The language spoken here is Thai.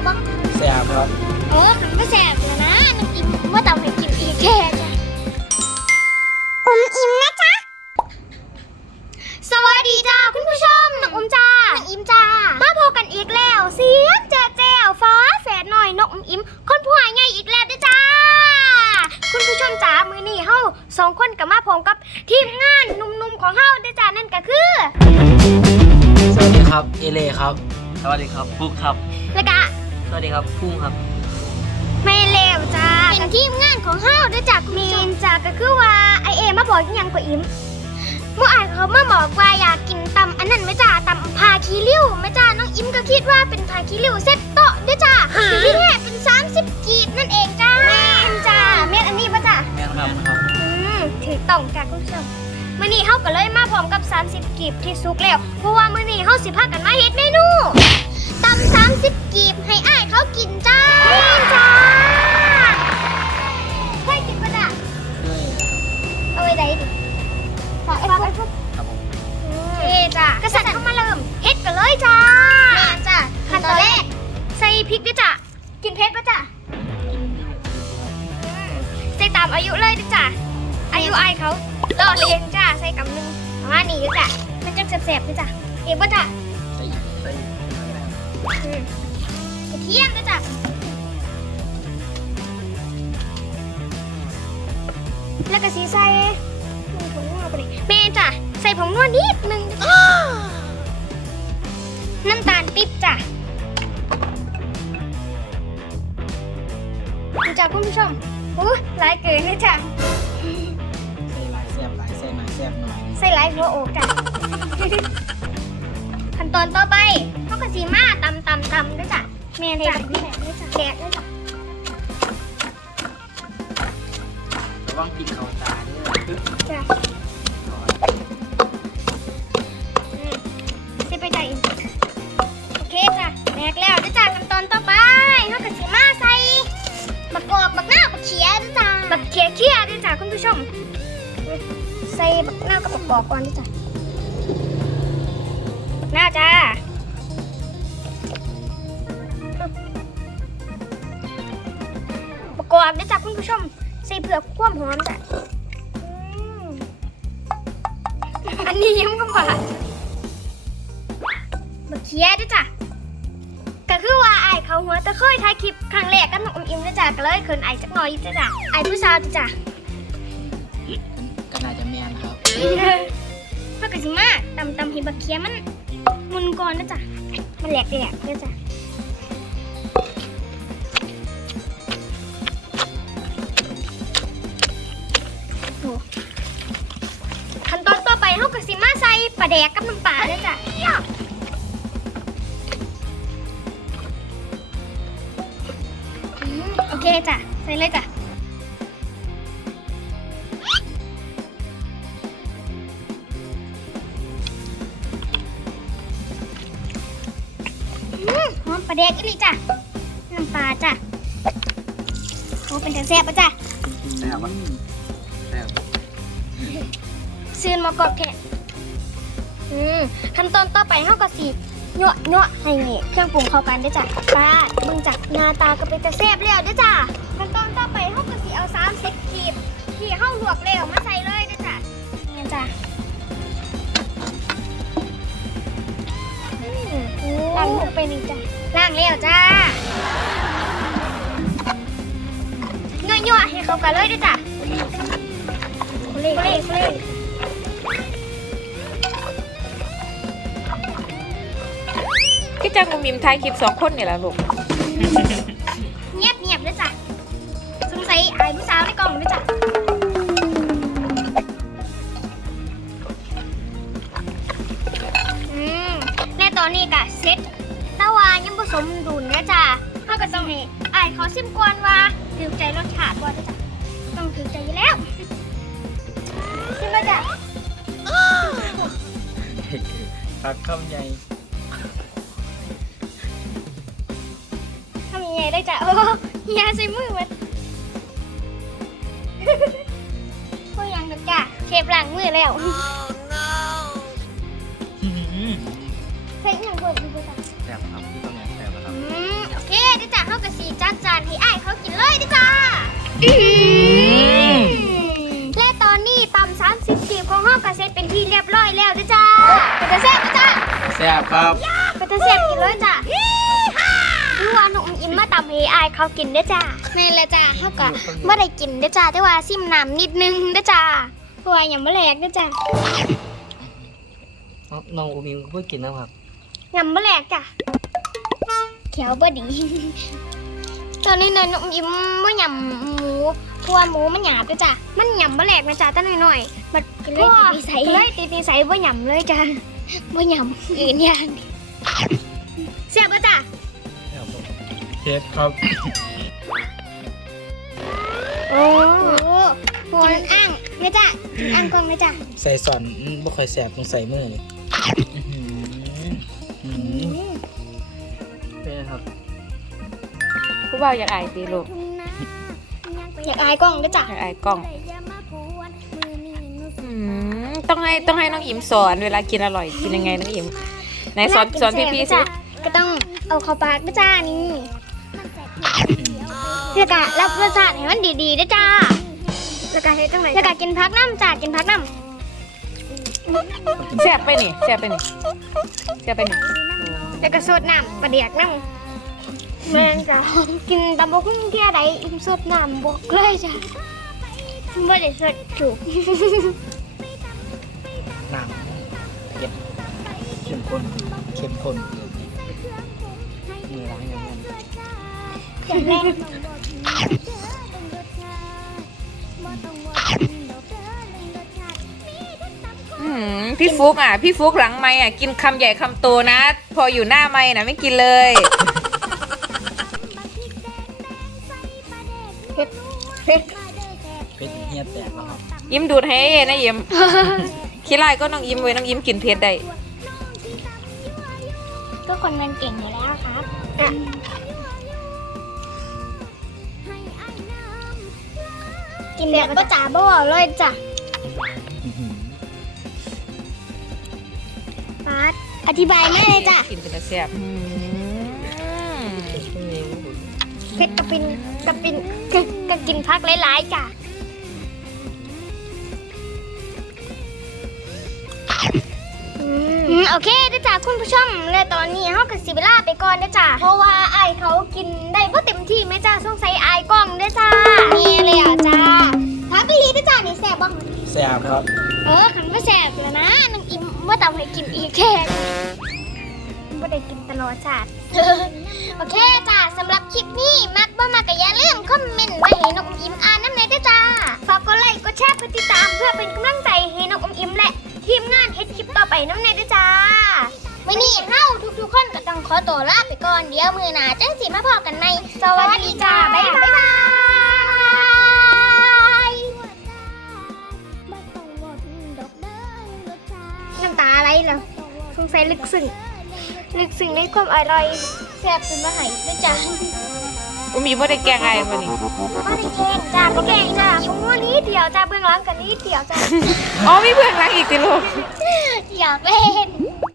บบ้างแซ่บครับเออขันก็แสบแล้วนะน้องอิมว่าต้องให้กินอีกแค่จ้ะอมอิมนะจ๊ะ สวัสดีจ้าคุณผู้ชมน้องอมจ้าน้องอิมจ้า มาพบกันอีกแล้ว เสียงแจ๊แจ้วฟ้าแฝดหน่อยนกอมอิมคนผู้หายใหญ่อีกแล้วเด้อจ้า คุณผู้ชมจ้ามือนี้เฮาสองคนกับมาพร้อมกับทีมงานหนุ่มๆของเฮาเด้อจ้านั่นก็คือ สวัสดีครับ เอเลครับ สวัสดีครับปุ๊กครับ แล้วก็ สวัสดีครับพุ่งครับ ไม่เลวจ้าเป็นทีมงานของเฮาเด้วยจากเมนจ้าก็คือว่าไอเอมาบอกอีหยังกว่าอิมเมื่ออายเขามาบอกว่าอยากกินตำอันนั้นไหมจ้าตำพาคีริ้วไหมจ้าน้องอิมก็คิดว่าเป็นพาคีริ้วเซ็ตโต๊ะเด้วยจ้าที่แท้เป็น 30 กีบนั่นเองจ้าแม่นจ้าแม่นอันนี้ปะจ้าแม่ครับครับอืมถือต้องจ้าคุณผู้ชมมื้อนี้เฮาก็เลยมาพร้อมกับ 30 กีบที่สุกแล้วเพราะว่ามื้อนี้เฮาสิพากันมาเฮ็ดเมนูตำ30 กีบให้อ้ายเขากินจ้าแม่จ้าเคยกินปะจ้าเอาไว้ใดดิฝากไอ้พวกไอ้พวกครับผมเฮ้จ้ะกษัตริย์เข้ามาเริ่มเฮ็ดกันเลยจ้าแม่จ้ะขั้นตอนแรกใส่พริกด้วยจ้ะกินเผ็ดปะจ้ะใส่ตามอายุเลยด้วยจ้ะอายุอายเขาล่อเลียงจ้ะใส่กำนึงประมาณนี้ด้วยจ้ะมันจังแสบๆด้วยจ้ะเอกปะจ้ะใส่ใส่ เทียมด้วยจ้ะแล้วก็สีใส่ผงนัวไปเลยแม่จ้ะใส่ผงนัวนิดนึงน้ำตาลปิ๊บจ้ะนี่จ้ะคุณผู้ชมอู้หลายเกินเลยจ้ะใส่หลายแซ่บหลายใส่หน่อยแซ่บหน่อยใส่หลายหัวโอกจ้ะขั้นตอนต่อไปเขาก็สีมาตำตำตำด้วยจ้ะ แม่จ้ะแดกด้จ้ะแดกด้วยจ้ะระวังติดเขาตาด้วยจ้ะอืมสิไปจ้ะอีกโอเคจ้ะแดกแล้วด้จ้ะขั้นตอนต่อไปเขาก็สีมาใส่บักกอกบักหน้าวบักเขียด้วยจ้ะบักเขียเขียด้วยจ้ะคุณผู้ชม ใส่บักหน้ากับบักกอกก่อนด้วยจ้ะบักหน้าจ้า ประกอบด้วยจ้ะคุณผู้ชม ใส่เผือกความหอมจ้ะอืมอันนี้ยังก็ผ่านมาเคียด้วยจ้ะก็คือว่าไอ้ายเขาหัวตะเคยถ่ายคลิปครั้งแรกกับน้องอมอิมด้วยจ้ะก็เลยเขินไอ้ายจักหน่อยจ้ะจ้ะไอ้ายผู้สาวจ้ะจ้ะก็น่าจะแม่นครับถ้าเกิดสิมาตำตำให้บักเคียมันมุนก่อนนะจ้ะมันแหลกแหลกด้วยจ้ะ ปลาแดกกับน้ำปลาเด้อจ้ะอืมโอเคจ้ะใส่เลยจ้ะอืมหอมปลาแดกอีหลีจ้ะน้ำปลาจ้ะโอ้เป็นแต่แซ่บปะจ้ะแซ่บอะแซ่บ ซื้อมากรอบแทะ อืมขั้นตอนต่อไปเฮาก็สิเนาะเนาะให้เครื่องปรุงเข้ากันเด้อจ้ะป้าเบิ่งจากหน้าตาก็เป็นแต่แซ่บแล้วเด้อจ้ะขั้นตอนต่อไปเฮาก็สิเอา30กีบที่เฮาลวกแล้วมาใส่เลยเด้อจ้ะนี่จ้ะอืมล้างมือไปนี่จ้ะล้างแล้วจ้าเนาะๆให้เข้ากันเลยเด้อจ้ะโคเล่โคเล่โคเล่ จังมุมมิมถ่ายคลิปสองคนนี่แหละลูกเงียบเงียบเลยจ้ะสงสัยอายผู้สาวในกล่องด้วยจ้ะอืมและตอนนี้ก็เซ็ตแตาวายังผสมดุลนะจ้ะเขาก็ต้องให้อายเขาซิมกวนว่าถือใจรสชาติว่าจ้ะต้องถือใจอยู่แล้วซิมมาจ้ะ ผักคำใหญ่ ไงได้จ้ะโอ้เฮียใส่มือมันพวกยังดอกจ้ะเก็บหลังมือแล้วอื้อหือใส่อย่างเพิ่มอีกบ่จ้ะแซ่บครับต้องอย่างแซ่บครับอืมโอเคเดี๋ยวจ้ะเขากับสีจัดจานให้อ้ายเขากินเลยเด้อจ้าและตอนนี้ตำสามสิบกีบของห้องกระเซ็ตเป็นที่เรียบร้อยแล้วเด้อจ้าเป็นตาแซ่บเด้อจ้าแซ่บครับ เป็นตาแซ่บกินเลยจ้า รู้ว่าหนุ่มอิ่มมาตำให้อ้ายเขากินเด้จ้าแม่นเลยจ้าเขาก็ไม่ได้กินเด้จ้าแต่ว่าซิมน้ำนิดนึงเด้จ้าเพราะว่ายังไม่แหลกเด้จ้าน้องอูมิมเพิ่งกินนะครับยังไม่แหลกจ้ะแขวบ่ดีตอนนี้เนยนุ่มยิ้มว่าหยำหมูกลัวหมูมันหยาบด้วยจ้ะมันหยำบ่แหลกนะจ้ะตั้งหน่อยๆมันก็เลยติดนิสัยเลยติดนิสัยว่าหยำเลยจ้ะว่าหยำอื่นอย่างเสียบป่ะจ้ะ เช็ดครับ โอ้โหหัวนั่นอ่างนะจ้ะอ่างกล้องนะจ้ะใส่สอนบ่ค่อยแซ่บต้องใส่มือเลยอื้อหืออื้อหือเป็นไงครับผู้บ่าวอยากอายตีลูกอยากอายกล้องนะจ้ะอยากอายกล้องอืมต้องให้ต้องให้น้องอิมสอนเวลากินอร่อยกินยังไงน้องอิมไหนสอนสอนพี่พี่ๆสิจะก็ต้องเอาเข้าปากนะจ้านี่ แล้วก็รับรสชาติให้มันดีๆนะจ้าแล้วก็เฮ็ดจังไดแล้วก็กินพักน้ำจ้ากินพักน้แซ่บไปนี่แซ่บไปนี่แซ่บไปนี่ำแล้วก็สดน้ำประเดียกน้ำแม่นจ้ากินตำบกหุ่งเที่ยใดอิ่มสดน้ำบกเลยจ้าไม่ได้สดถูกน้ำเผ็ดเข้มข้นเข้มข้น อย่างแรกอืมพี่ฟุกอะ พี่ฟุกหลังไม่อะ กินคำใหญ่คำโตนะ พออยู่หน้าไม่นะไม่กินเลย เผ็ดเผ็ดเผ็ดเฮียแตกแล้วครับยิ้มดูดให้เอนะยิ้ม ขี้ไล่ก็น้องยิ้มไว้น้องยิ้มกินเผ็ดได้ทุกคนมันเก่งอยู่แล้วครับอะ กินแบบก็จ๋าบ่เลยจ้ะอื้อหือปาดอธิบายแม่เลยจ้ะกินเป็นตาแซ่บอืมเผ็ดกับปินกับปินกับกับกินพักหลายๆจ้ะ โอเคเด้อจ้ะคุณผู้ชมและตอนนี้เฮากับสิเวลาไปก่อนเด้อจ้ะเพราะว่าไอายเขากินได้บ่เต็มที่แม่จ้าสงสัยอายกล้องเด้อจ้านี่เลยอะจ้าพักอีหลีเด้อจ้านี่แซ่บบ่แซ่บครับ เออขันว่าแสบแล้วนะน้องอิมว่าตามให้กินอีกแค่ไม่ได้กินตลอดชาติโอเคจ้าสำหรับคลิปนี้มักบ่มากก็อย่าลืมคอมเมนต์ไว้ให้น้องอิมอ่านน้ำในด้วยจ้าฝากกดไลค์กดแชร์กดติดตามเพื่อเป็นกำลังใจให้น้องอิมและทีมงาน เฮ็ดคลิปต่อไปน้ำในด้วยจ้าวันนี้เฮาทุกๆคนก็ต้องขอตัวลาไปก่อนเดี๋ยวมือหน้าจังสิมาพอกันใหม่สวัสดีจ้าบ๊ายบายน้ำตาอะไรเหรอสงสัยลึกซึ้งลึกซึ้งในความอร่อยแซ่บจนมาหายด้วยจ้า อุ้มยิ้มว่าได้แกงไอ้มานี่ไม่ได้แกงจ้าไม่แกงจ้าผมว่านี้เดียวจ้าเบื้องหลังกันนี้เดียวจ้าอ๋อมีเพื่อนรักอีกติลูกอยากเล่น